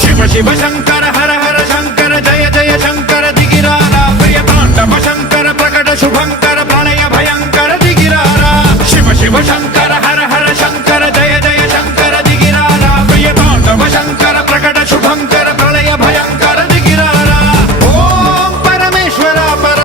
Shiva Shiva Shankara Hara Hara Shankara Jaya Jaya Shankara దిగిరారా Priya Tandava Shankara ప్రకట శుభంకర